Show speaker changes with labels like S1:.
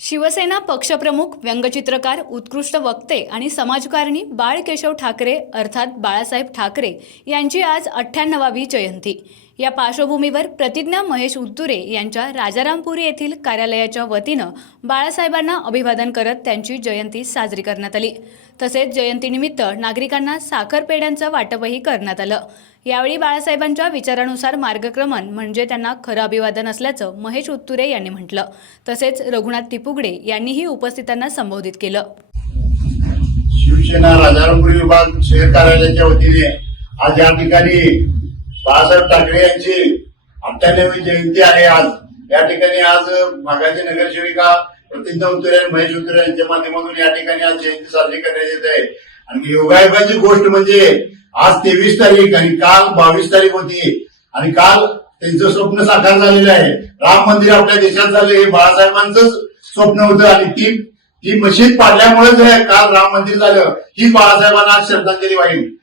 S1: शिवसेना पक्षप्रमुख व्यंगचित्रकार उत्कृष्ट वक्ते आणि समाजकारणी बाळ केशव ठाकरे अर्थात बाळासाहेब ठाकरे यांची आज अठ्ठ्याण्णवावी जयंती. या पार्श्वभूमीवर प्रतिज्ञा महेश उत्तुरे यांच्या राजारामपुरी येथील कार्यालयाच्या वतीनं बाळासाहेबांना अभिवादन करत त्यांची जयंती साजरी करण्यात आली. तसेच जयंतीनिमित्त नागरिकांना साखरपेढ्यांचं वाटपही करण्यात आलं. यावेळी बाळासाहेबांच्या विचारानुसार मार्गक्रमण म्हणजे त्यांना खरं अभिवादन असल्याचं महेश उत्तुरे यांनी म्हटलं. तसेच रघुनाथ तिपुगडे यांनीही उपस्थितांना संबोधित केलं.
S2: शिवसेना राजारामपुरी विभाग शहर कार्यालयाच्या वतीने आज या ठिकाणी बाळासाहेब ठाकरे यांची अठ्ठ्याण्णवी जयंती आहे आज. या ठिकाणी आज भागाची नगरसेविका प्रतिज्ञा उतरे आणि महेश उतरे यांच्या माध्यमातून या ठिकाणी आज जयंती साजरी करण्यात येत आहे. आणि योगायोगाची गोष्ट म्हणजे आज तेवीस तारीख आणि काल बावीस तारीख होती. आणि काल त्यांचं स्वप्न साकार झालेलं आहे. राम मंदिर आपल्या देशात झालं हे बाळासाहेबांचंच स्वप्न होतं आणि ती ती मशीद पाडल्यामुळेच हे काल राम मंदिर झालं. ही बाळासाहेबांना आज श्रद्धांजली वाहिली.